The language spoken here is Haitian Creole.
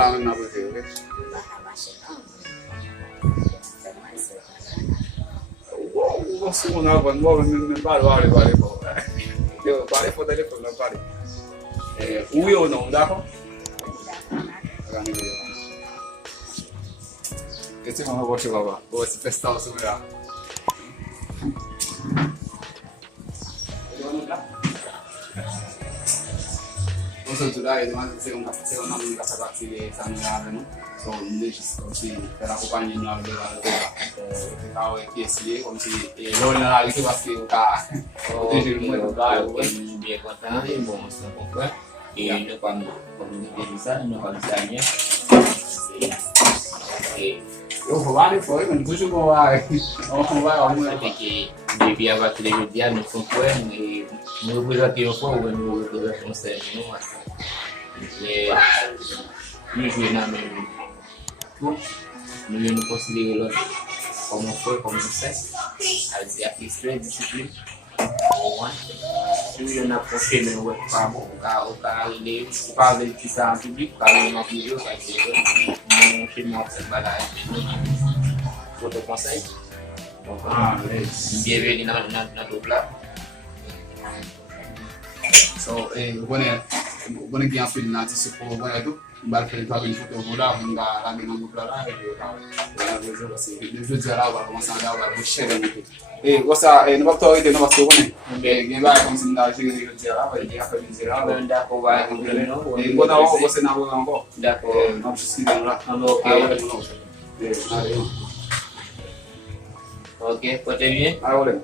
la même napoté, ok? On a bon, moi, même pas parler fort. Parler fort téléphone, on parler. Oui ou non, d'accord? Esse é uma boa chegada. Boa, se festar o seu lugar. Você tudo aí, mas você não me gasta taxi de San Miguel, so deixa se per acompanhar no lado do carro aqui esse como se não na ali que vai ficar deixa ele muito caro Dia kota yang bawa masalah pokok di depan desa, depan desanya. eu vou lá depois mas tu chegou lá não vai algum Tapi que devia bater o dia no pokok e no berarti apa no berarti masa ini mas. Ni na no não posso como foi como sucesso. Aí aqui estreia disciplina. Yun na po sinuwat pa mo ukauli ukali kita publik kali mga video kasi yung sinot sa balay foto conseil biar di na dupla so buona che ha filmato se può guardare tu bal per il foto vola nga la mia dupla la il giorno va come sta andando a scendere cosa non va togliere non va togliere che va come si andava a dire che c'era va di capo di zero da ko ba ko no e quando ho cosa na buona un po' da ko non ci si dà ok, pues bien. ahora